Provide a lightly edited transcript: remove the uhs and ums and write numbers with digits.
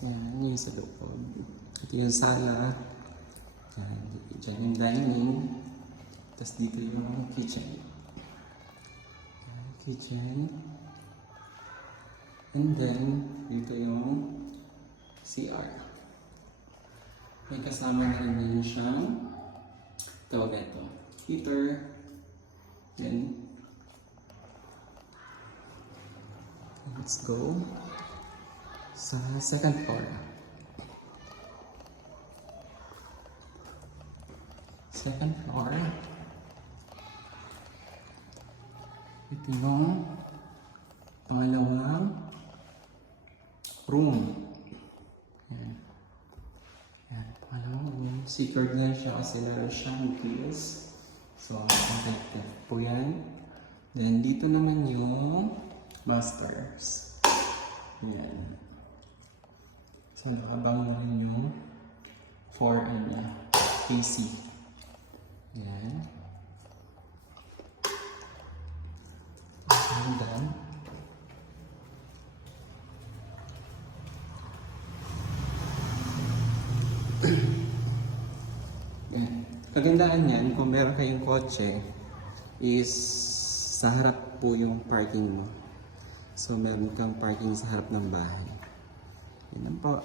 Yan, yung sa loob. Ito yung sala. Yan, dyan yung dining. Tapos dito yung kitchen. Yan, kitchen. And then, dito yung CR. May kasama na rin din siyang tawag ito, heater. Then, let's go sa second floor. Second floor. Ito yung pangalawang room. Yan. Yan, pangalawang room. Secured lang siya kasi meron siyang keys. So, protected po yan. Then, dito naman yung masters. Yan. So, nakabang mo rin yung 4 AC. Yan. And then, yan. Kagandahan yan, kung meron kayong kotse, is sa harap po yung parking mo. So, meron kang parking sa harap ng bahay. Yan lang po.